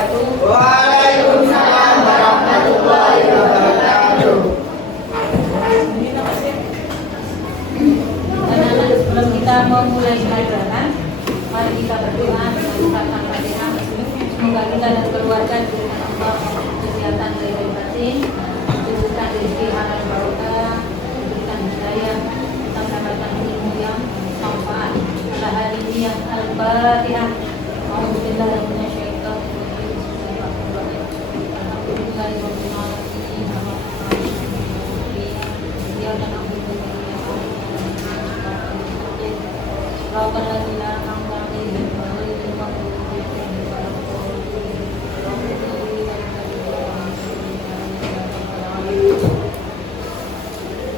Waalaikumsalam warahmatullahi wabarakatuh. Anak-anak, sebelum kita memulai pelajaran, mari kita berdoa mengucapkan Fatihah. Semoga kita dan keluarga diberikan Allah kesehatan lahir batin, diberikan rezeki halal barokah, diberikan hidayah, kita mendapatkan ilmu yang manfaat. Pada hari ini yang Al-Fatihah. Alhamdulillah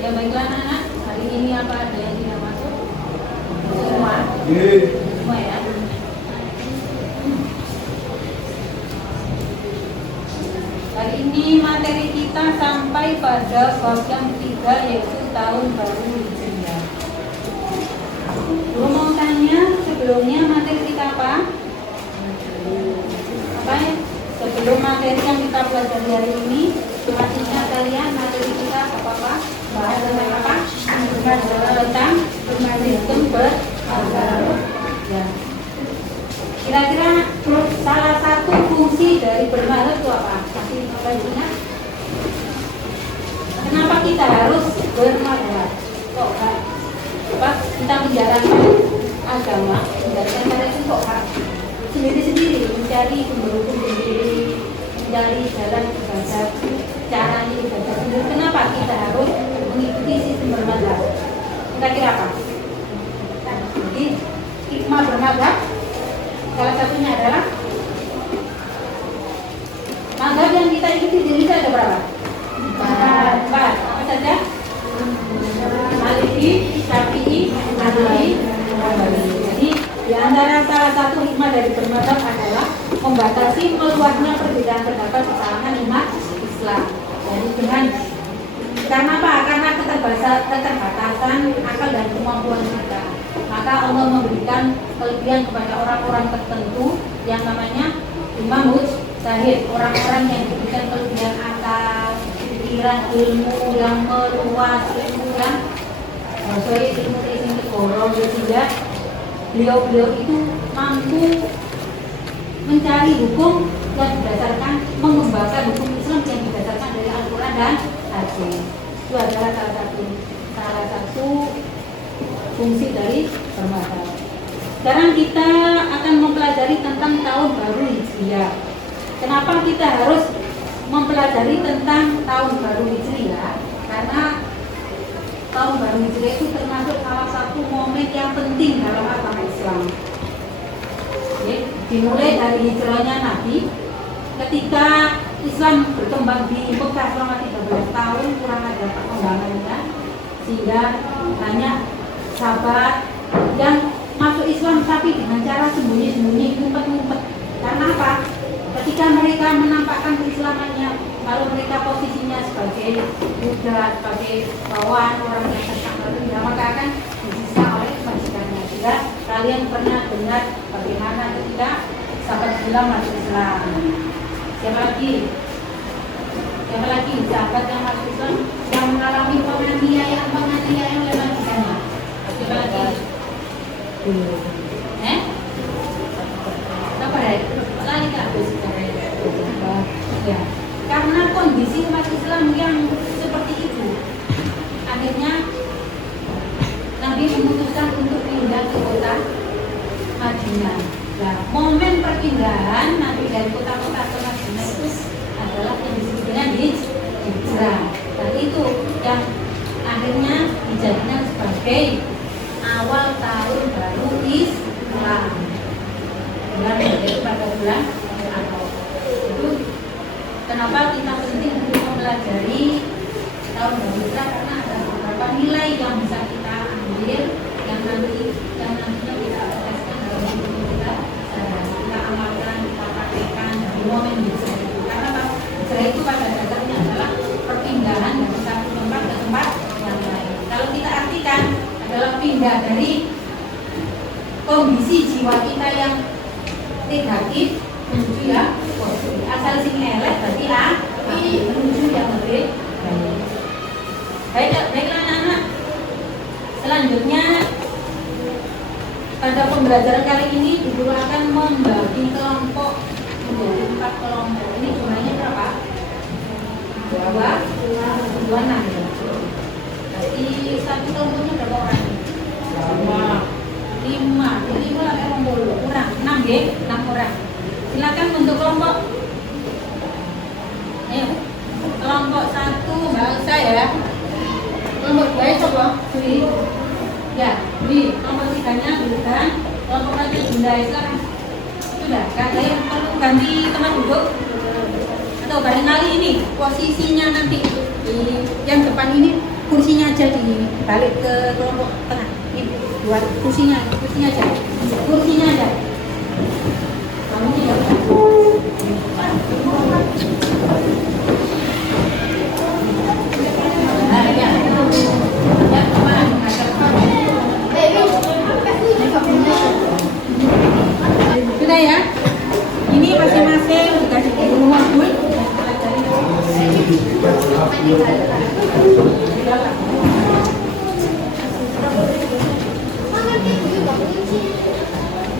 ya baiklah anak-anak, hari ini apa ada yang tidak masuk? Semua? Semua ya? Hari ini materi kita sampai pada bab yang 3 yaitu tahun baru Hijriah. Guru mau tanya sebelumnya materi kita apa? Apa ya? Sebelum materi yang kita pelajari hari ini, masih ingat kalian materi kita apa? Bahas tentang apa? Tentang sistem beragama. Ya. Kira-kira salah satu fungsi dari bermazhab itu apa? Masih ingat? Kenapa kita harus bermazhab? Kok Kak? Pas kita menjalankan agama, menjalankan cara itu kok Kak? Sendiri-sendiri, mencari sumber sendiri, mencari jalan ibadah, caranya ibadah sendiri. Kenapa kita harus mengikuti sistem bermazhab? Kira-kira apa? Jadi, hikmah bermazhab salah satunya adalah mazhab yang kita ikuti di Indonesia ada berapa? 4. Apa saja? Maliki, Syafi'i, Hanafi, Hambali. Jadi di antara salah satu hikmah dari bermazhab adalah membatasi meluasnya perbedaan pendapat kalangan umat Islam. Jadi dengan karena apa? Karena keterbatasan akal dan kemampuan kita. Maka Allah memberikan kelebihan kepada orang-orang tertentu yang namanya imam mujtahid, orang-orang yang diberikan kelebihan akal, pikiran, ilmu yang meluas, ilmu yang ilmu tegoro, sehingga beliau-beliau itu mampu mencari hukum yang berdasarkan mengembangkan hukum Islam yang berdasarkan dari Al-Quran dan Hadis. Itu adalah salah satu fungsi dari bermazhab. Sekarang kita akan mempelajari tentang tahun baru Hijriah. Kenapa kita harus mempelajari tentang tahun baru Hijriah? Karena tahun baru Hijriah itu termasuk salah satu momen yang penting dalam agama Islam. Oke, dimulai dari hijrahnya Nabi ketika Islam berkembang di Mekah selama 13 tahun, kurang ada perkembangannya, sehingga banyak sahabat yang masuk Islam tapi dengan cara sembunyi-sembunyi, ngumpet-ngumpet. Karena apa? Ketika mereka menampakkan keislamannya, kalau mereka posisinya sebagai budak, sebagai bawahan orang yang terkandung, maka akan disiksa oleh majikannya. Jika kalian pernah dengar bagaimana ketika sahabat Islam masuk Islam. Siapa lagi sahabat yang masuk Islam yang mengalami penganiayaan oleh majikannya? Siapa lagi? Apa ya? Lagi Kak? Ya. Karena kondisi umat Islam yang seperti itu, akhirnya Nabi memutuskan untuk pindah ke kota Madinah. Nah, momen perpindahan Nabi dari kota-kota ke Madinah itu adalah yang disebut dengan hijrah. Dan itu yang akhirnya dijadikan sebagai awal tahun baru Islam. Pada bulan Ramadan. Itu kenapa kita penting untuk mempelajari tahun baru Islam, karena ada beberapa nilai yang bisa kita ambil yang nantinya kita aplikasikan dalam hidup kita, kita amalkan, kita praktekkan dari momen hijrah itu. Karena hijrah itu pada dasarnya adalah perpindahan dari satu tempat ke tempat yang lain. Kalau kita artikan adalah pindah dari kondisi jiwa kita yang negatif menuju yang positif. pembelajaran kali ini Bu Guru akan membagi kelompok menjadi 4 kelompok. Ini jumlahnya berapa? 26 ya. Berarti satu kelompoknya berapa orang? 5. Jadi 5 sampai 20 kurang 6 ya, 6 orang. Silakan untuk kelompok. Ayo. Kelompok 1 Mbak Elsa ya. Kelompok 2 coba. Dwi. Ya, Dwi. Kelompok 3-nya bukan. Kelompok 4 Bunda Elsa. Sudah, kalian perlu ganti tempat duduk atau barangkali ini posisinya nanti di yang depan ini kursinya aja dibalik ke kelompok tengah. Ini buat kursinya aja. Kursinya aja. Kamu ya. Sudah ya. Ini masing-masing dikasih modul.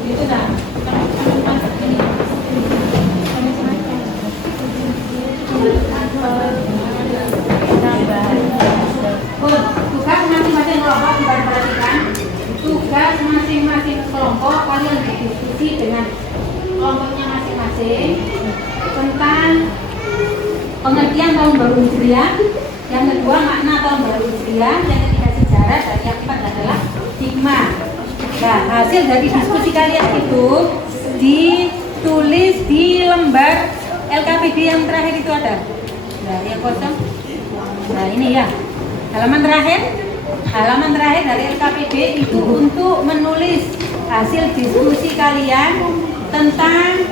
Itu dah. Tugas masing-masing kelompok diperhatikan. Tugas masing-masing kelompok kalian berdiskusi dengan kelompoknya masing-masing tentang pengertian tahun baru Hijriah. Yang kedua makna tahun baru Hijriah. Yang ketiga sejarah. Dan yang keempat adalah hikmah. Nah, hasil dari diskusi kalian itu ditulis di lembar LKPD yang terakhir itu ada. Nah, yang kosong. Nah, ini ya. Halaman terakhir dari LKPD itu untuk menulis hasil diskusi kalian tentang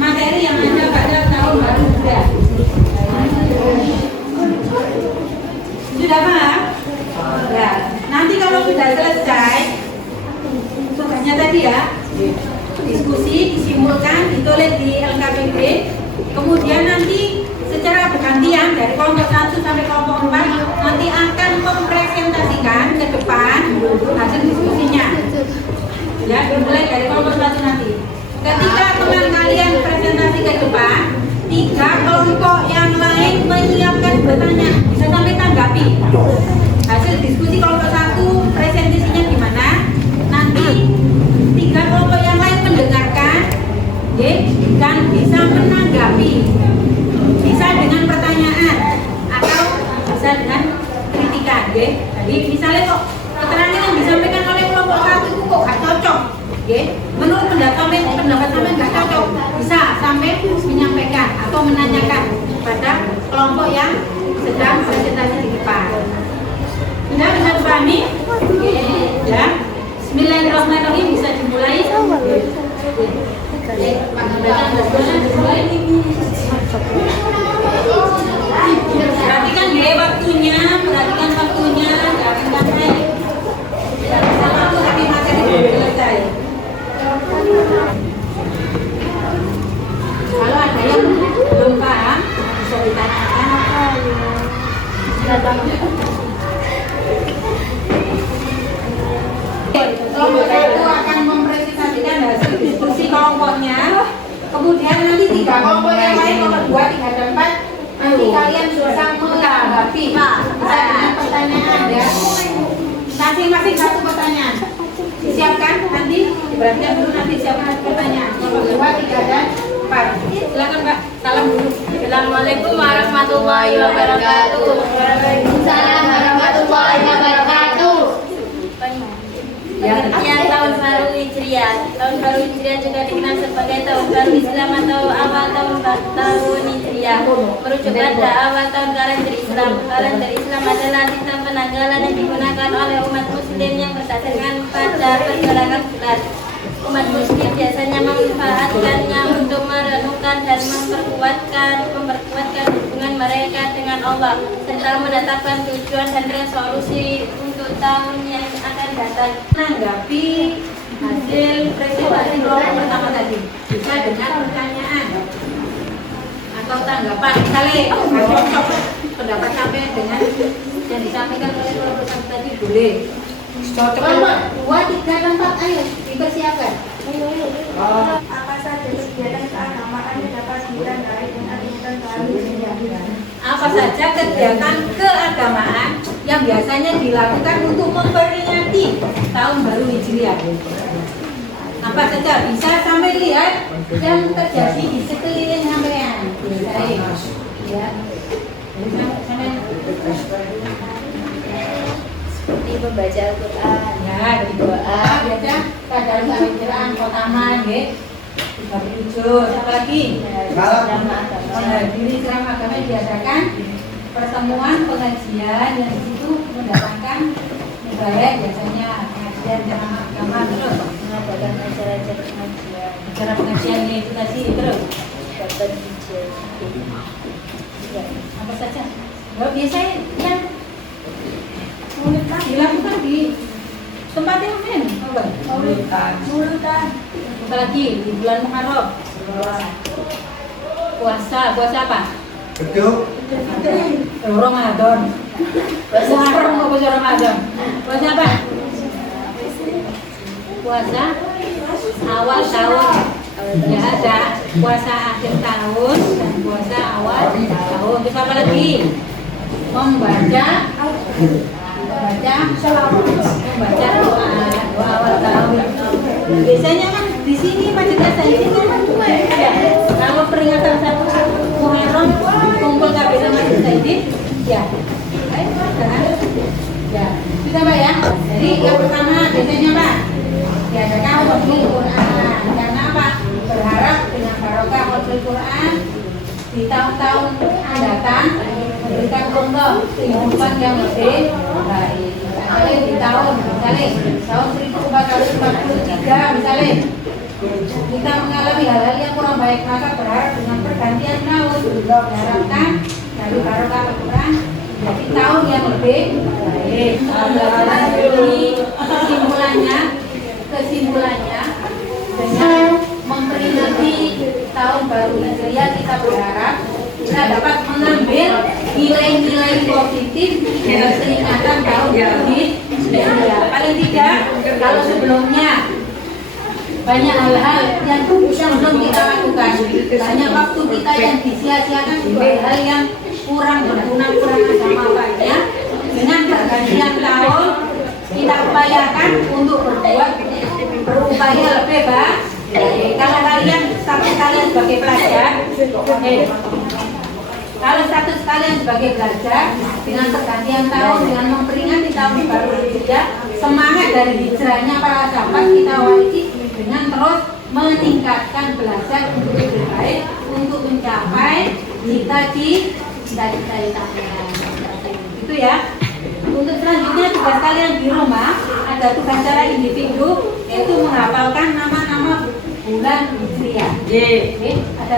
materi yang ada pada tahun baru Hijriah. Sudah paham? Ya. Nanti kalau sudah selesai tugasnya tadi ya, diskusi disimpulkan, ditulis di LKPD, kemudian nanti secara bergantian dari kelompok 1 sampai kelompok 4 nanti akan mempresentasikan ke depan hasil diskusinya. Ya, dimulai dari kelompok 1 nanti. Ketika teman kalian presentasi ke depan, 3 kelompok yang lain menyiapkan pertanyaan, bisa sampai tanggapi. Hasil diskusi kelompok 1 presentasinya gimana? Nanti 3 kelompok yang lain mendengarkan, dan bisa menanggapi. Bisa dengan pertanyaan atau bisa dengan kritikan, Jadi misalnya kok keterangan yang disampaikan oleh kelompok 1 itu kok gak cocok, menurut pendapat sampai gak cocok, bisa sampai menyampaikan atau menanyakan pada kelompok yang sedang presentasi di depan. Sudah bisa dipahami? Ya. Bismillahirrahmanirrahim, bisa dimulai. Perhatikan waktunya, jangan sampai sama waktu tapi materi belum selesai. Kalau ada yang belum paham bisa ditanyakan. Kelompok 1 akan mempresentasikan hasil diskusi kelompoknya. Kemudian nanti 3 kelompok yang lain, kelompok 2, 3, dan 4 nanti kalian bisa menanggapi dengan pertanyaan ya. Masing-masing 1 pertanyaan. Disiapkan nanti, diperhatikan dulu nanti siapkan 1 pertanyaan. Kelompok 2, 3, dan 4. Silakan Mbak, salam dulu. Assalamualaikum warahmatullahi wabarakatuh. Waalaikumsalam warahmatullahi wabarakatuh. Pengertian tahun baru Hijriah. Tahun baru Hijriah juga dikenal sebagai tahun baru Islam atau awal tahun Hijriah. Merujuk pada awal tahun kalender Islam. Kalender Islam adalah sistem penanggalan yang digunakan oleh umat Muslim yang berdasarkan pada pergerakan bulan. Umat Muslim biasanya memanfaatkannya untuk merenungkan dan memperkuatkan hubungan mereka dengan Allah serta menetapkan tujuan dan resolusi untuk tahun yang akan datang. Menanggapi hasil presentasi kelompok pertama tadi bisa dengan pertanyaan atau tanggapan. Misalnya cocok pendapat sampai dengan yang disampaikan oleh kelompok satu tadi boleh. Cocok 2, 3, dan 4 ayo. Dipersiapkan. Apa saja kegiatan keagamaan yang dapat ditandai dengan anugerah baru Hijriah? Apa saja kegiatan keagamaan yang biasanya dilakukan untuk memperingati tahun baru Hijriah? Apa saja? Bisa sampai lihat yang terjadi di sekeliling sampean. Ya. Seperti membaca Al-Quran, Ya, berdoa biasa pada Al-Quran Kotaman, nggih. 37. Apa lagi? Menghadiri ceramah agama diadakan pertemuan pengajian yang di situ mendatangkan mubarak biasanya pengajian ceramah agama terus mengadakan acara-acara pengajian, acara pengajian itu tadi terus dapat hijau. ya, apa saja biasanya yang dilakukan di tempat yang lain Mulutan, apalagi di bulan Muharram puasa apa? Ramadan. Muharram apa puasa Ramadan? Puasa apa? Puasa awal tahun. Ya ada puasa akhir tahun dan puasa awal tahun. Terus apa lagi? Membaca doa awal tahun. Biasanya kan di sini pada data ini kan ya, kalau peringatan 1 Muharram kumpul kabeh sama Sayyidin ya. Ya, sudah Pak ya. Jadi yang pertama biasanya Pak diadakan Hafdzul Quran. Karena apa? Berharap dengan barokah Hafdzul Quran di tahun-tahun mendatang memberikan Allah kehidupan yang lebih baik. Misalnya di tahun 1443 misalnya kita mengalami hal-hal yang kurang baik, maka berharap dengan pergantian tahun juga diharapkan dari barokah Al-Quran jadi tahun yang lebih baik. Pembelajaran ini kesimpulannya dengan memperingati tahun baru Hijriah kita berharap kita dapat mengambil nilai-nilai positif dari peringatan tahun baru Hijriah. Paling tidak kalau sebelumnya banyak hal-hal yang belum kita lakukan, banyak waktu kita yang disia-siakan juga hal yang kurang berguna, kurang agama banyak. Dengan pergantian tahun kita upayakan untuk berupaya lebih baik. Kalau kalian status kalian sebagai pelajar, kalau status kalian sebagai pelajar dengan pergantian tahun, dengan memperingati tahun baru Hijriah, semangat dari hijrahnya para sahabat kita warisi dengan terus meningkatkan belajar untuk lebih baik untuk mencapai cita-cita itu ya. Untuk selanjutnya tugas kalian di rumah ada tugas secara individu yaitu menghafalkan nama-nama bulan Hijriah. Ada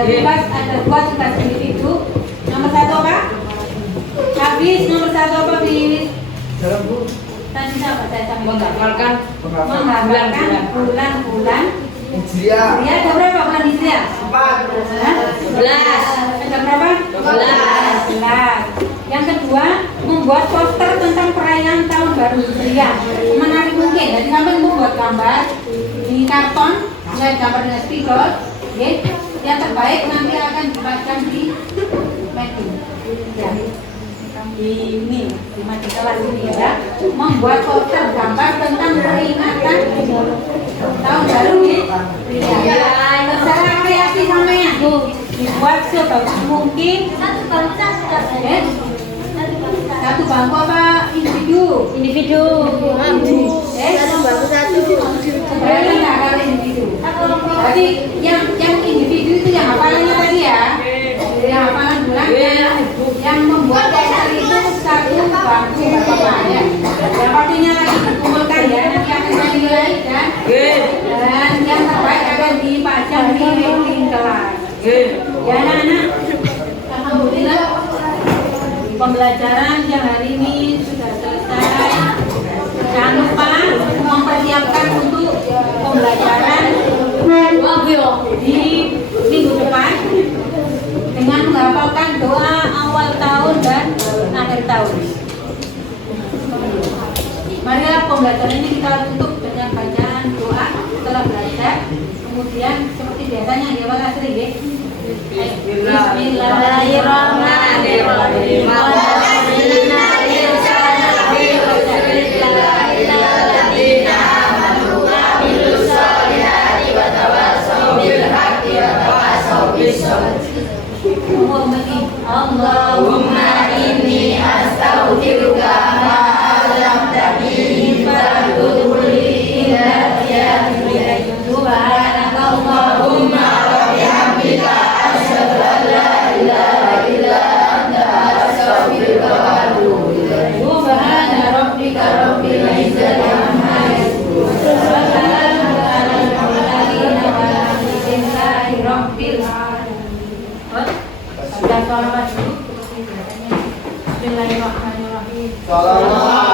dua tugas individu. Nomor 1 apa? Habis nomor 1 apa Bis? Tadi apa saya sampaikan? Menghafalkan bulan-bulan Hijriah. Ada berapa bulan Hijriah? 11. Ada berapa? 11. Yang kedua, membuat poster tentang perayaan tahun baru Hijriah. Menarik mungkin. Jadi sampai membuat gambar di karton, gambar dengan spidol. Yang terbaik nanti akan dipasang di meeting. Ya. Ini di kelas ini ya. Membuat poster gambar tentang peringatan tahun baru Hijriah. Terserah kreasi sampean. Dibuat sebagus mungkin. Satu bangku apa individu? Individu. Satu bangku satu. Berarti nggak kalau individu. Jadi yang individu itu yang hafalannya tadi ya. Yang hafalan bulan yang membuat poster itu satu bangku berapa ya. Yang pastinya lagi dikumpulkan ya. Nanti akan dinilai dan yang terbaik akan dipajang di meeting kelas. Ya anak-anak. Alhamdulillah. Pembelajaran yang hari ini sudah selesai. Jangan lupa mempersiapkan untuk pembelajaran di minggu depan dengan menghafalkan doa awal tahun dan akhir tahun. Marilah pembelajaran ini kita tutup dengan bacaan doa. Kemudian seperti biasanya ya Pak Asri ya. Bismillahirrahmanirrahim. Allahumma inni astaghfiruka ma alamtani fardulli ya subhanaka Allahumma wa bihamdika asyhadu an la ilaha illa anta astaghfiruka wa atubu ilaik. Subhana rabbika rabbil izzati amma yasifun wa salamun alal mursalin walhamdulillahi rabbil alamin. Bismillahirrahmanirrahim. Salam.